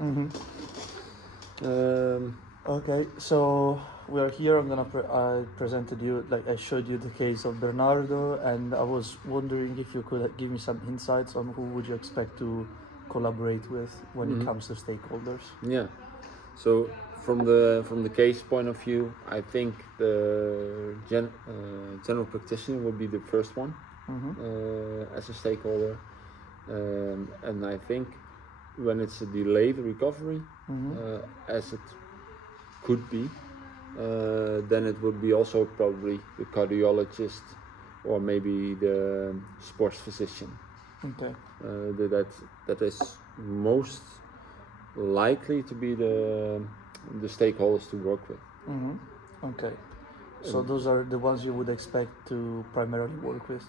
Mm-hmm. Um, Okay, so we are here. I presented you, like I showed you the case of Bernardo, and I was wondering if you could give me some insights on who would you expect to collaborate with when it mhm. comes to stakeholders. Yeah. So from the case point of view, I think the general practitioner will be the first one Mm-hmm. as a stakeholder, and I think when it's a delayed recovery, Mm-hmm. as it could be, then it would be also probably the cardiologist or maybe the sports physician. Okay. That is most likely to be the stakeholders to work with. Mm-hmm. Okay. So those are the ones you would expect to primarily work with.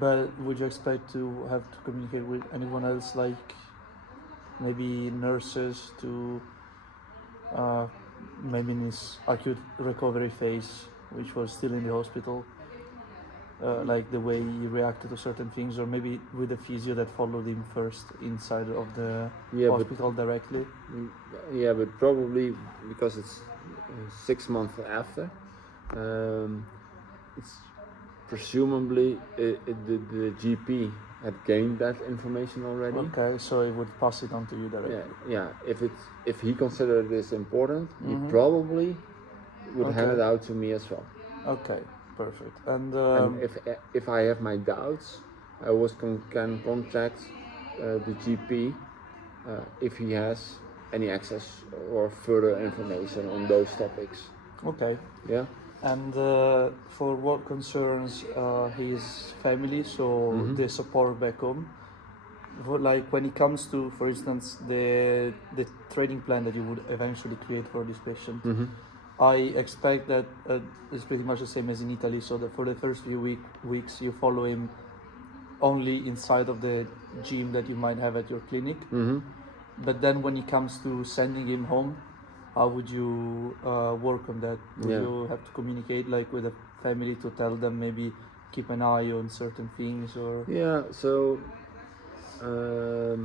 But would you expect to have to communicate with anyone else, like maybe nurses, to uh, maybe in his acute recovery phase, which was still in the hospital, like the way he reacted to certain things, or maybe with the physio that followed him first inside of the Yeah, hospital directly? but probably because it's 6 months after, um, it's presumably the GP had gained that information already. Okay, so he would pass it on to you directly. Yeah. If he considered this important, he Mhm. probably would hand it Okay. out to me as well. Okay, perfect. And And if I have my doubts, I always can contact the GP if he has any access or further information on those topics. okay. Yeah. And for what concerns his family, so Mhm. the support back home, like when it comes to, for instance, the training plan that you would eventually create for this patient, Mhm. I expect that it's pretty much the same as in Italy. So that for the first few weeks, you follow him only inside of the gym that you might have at your clinic. Mhm. But then when it comes to sending him home, how would you work on that? Would Yeah. you have to communicate like with the family to tell them maybe keep an eye on certain things, or? Yeah. So um,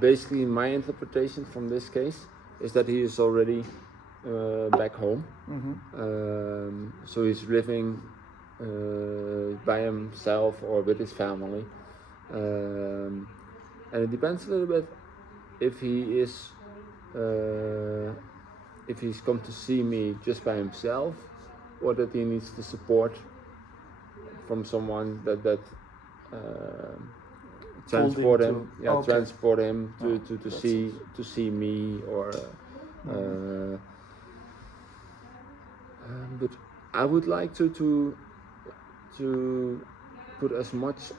basically, my interpretation from this case is that he is already back home. Mm-hmm. So he's living by himself or with his family. And it depends a little bit if he is if he's come to see me just by himself, or that he needs the support from someone that transport him, Okay. transport him Oh, to that's see it. to see me or. Mhm. But I would like to put as much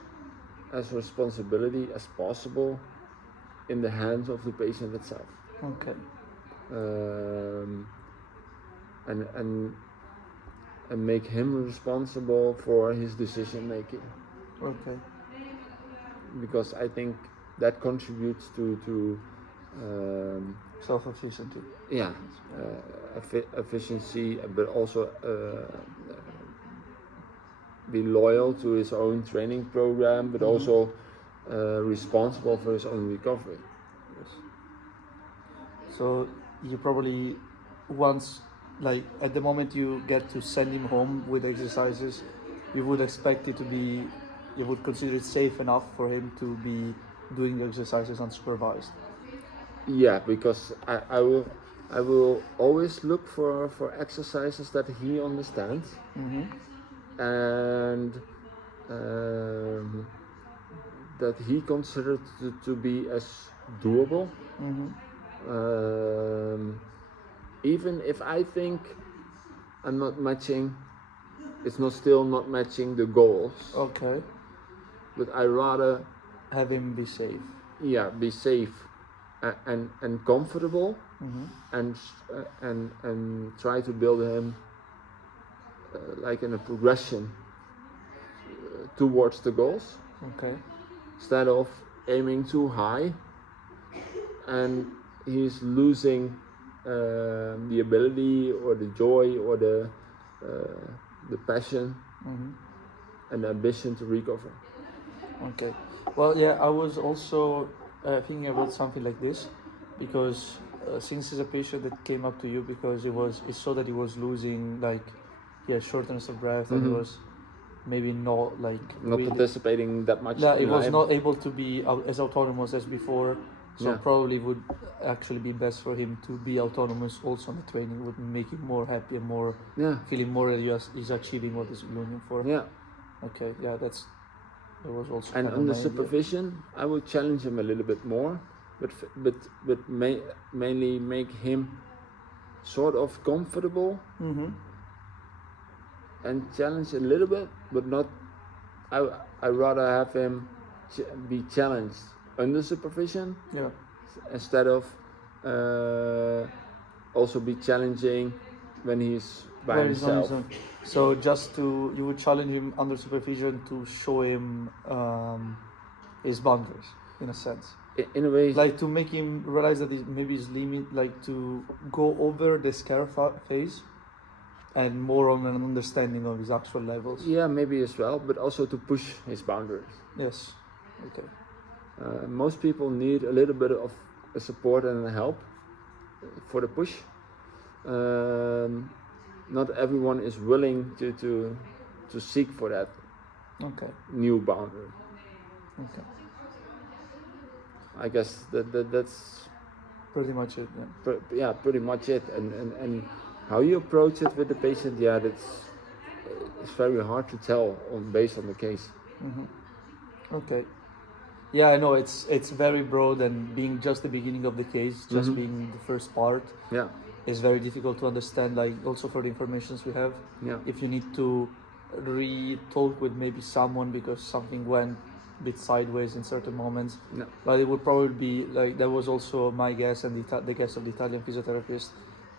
as responsibility as possible in the hands of the patient itself, Okay. um, and make him responsible for his decision making, Okay. because I think that contributes to um, Self-efficiency. yeah, efficiency, but also be loyal to his own training program, but also responsible for his own recovery. Yes. So you probably once, like at the moment you get to send him home with exercises, you would expect it to be, you would consider it safe enough for him to be doing the exercises unsupervised. Yeah, because I will always look for exercises that he understands, Mm-hmm. and um, that he considers to be as doable. Mm-hmm. Um, Even if I think I'm not matching, it's not still not matching the goals, Okay. but I rather Have him be safe. be safe and comfortable, Mm-hmm. and try to build him like in a progression towards the goals, Okay. instead of aiming too high and he's losing the ability or the joy or the passion Mm-hmm. and ambition to recover. Okay. Well, yeah, I was also thinking about something like this, because since he's a patient that came up to you because he saw that he was losing, like he had shortness of breath and he was maybe not like Not really, participating that much. yeah, he in was life. not able to be as autonomous as before. So Yeah. probably would actually be best for him to be autonomous also on the training, would make him more happy and more Yeah. feeling more that he's achieving what he's looking for. Yeah. Okay, yeah, that was also And kind on of the my idea. supervision, I would challenge him a little bit more, but mainly make him sort of comfortable and challenge a little bit, but not. I rather have him be challenged under supervision, Yeah. instead of also be challenging when he's by When he's on his himself. own. So you would challenge him under supervision to show him his boundaries, in a sense. In a way, Like to make him realize that maybe his limit, like to go over the scare phase and more on an understanding of his actual levels. yeah, maybe as well, but also to push his boundaries. Yes. Okay. Most people need a little bit of support and help for the push. Not everyone is willing to seek for that Okay. new boundary. Okay. I guess that's Pretty much it. Yeah. pretty much it. And how you approach it with the patient, yeah, it's very hard to tell based on the case. Okay. Yeah, I know it's very broad, and being just the beginning of the case, just being the first part, Yeah. is very difficult to understand. Like also for the informations we have, Yeah. if you need to re-talk with maybe someone because something went a bit sideways in certain moments. No. But it would probably be like that was also my guess and the guess of the Italian physiotherapist,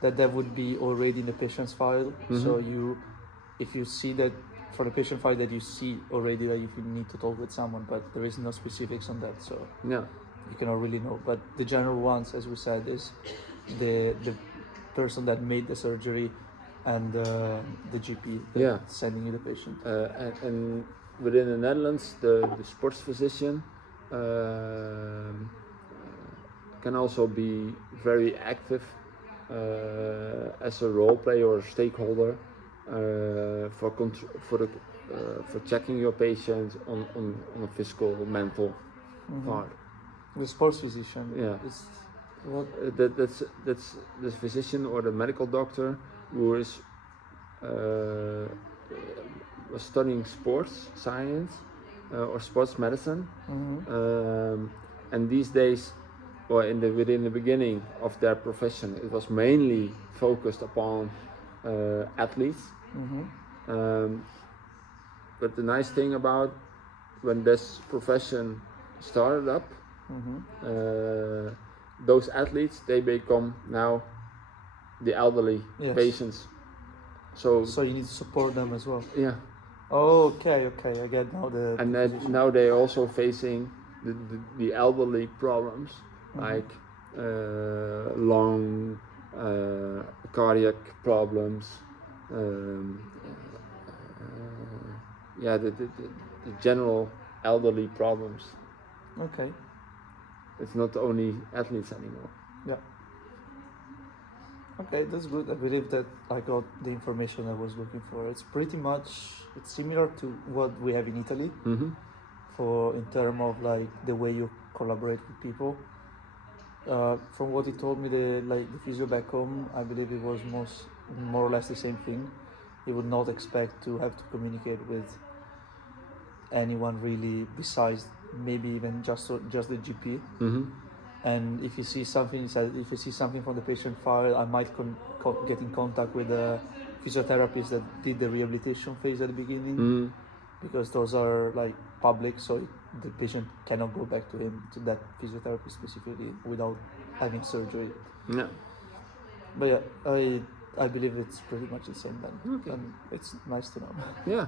that would be already in the patient's file. So if you see that for the patient file, that you see already that if you need to talk with someone, but there is no specifics on that, so Yeah. you cannot really know. But the general ones, as we said, is the person that made the surgery and the GP sending you the patient. And within the Netherlands, the sports physician can also be very active as a role player or stakeholder for checking your patient on a physical, mental part. The sports physician. Yeah. Is what? That's the physician or the medical doctor who is studying sports science or sports medicine, and these days, or within the beginning of their profession, it was mainly focused upon athletes. But the nice thing about when this profession started up, those athletes, they become now the elderly patients. So you need to support them as well. Yeah. Oh, okay, I get now the. And now they're also facing the elderly problems, like lung, cardiac problems. The general elderly problems. Okay. It's not only athletes anymore. Yeah. Okay, that's good. I believe that I got the information I was looking for. It's similar to what we have in Italy, for in terms of like the way you collaborate with people. From what he told me, the physio back home, I believe it was more or less the same thing. He would not expect to have to communicate with anyone really besides maybe even just the GP. And if you see something, from the patient file, I might get in contact with the physiotherapist that did the rehabilitation phase at the beginning, because those are like public, so the patient cannot go back to that physiotherapist specifically without having surgery. Yeah. But yeah, I believe it's pretty much the same then. Okay. And it's nice to know. Yeah.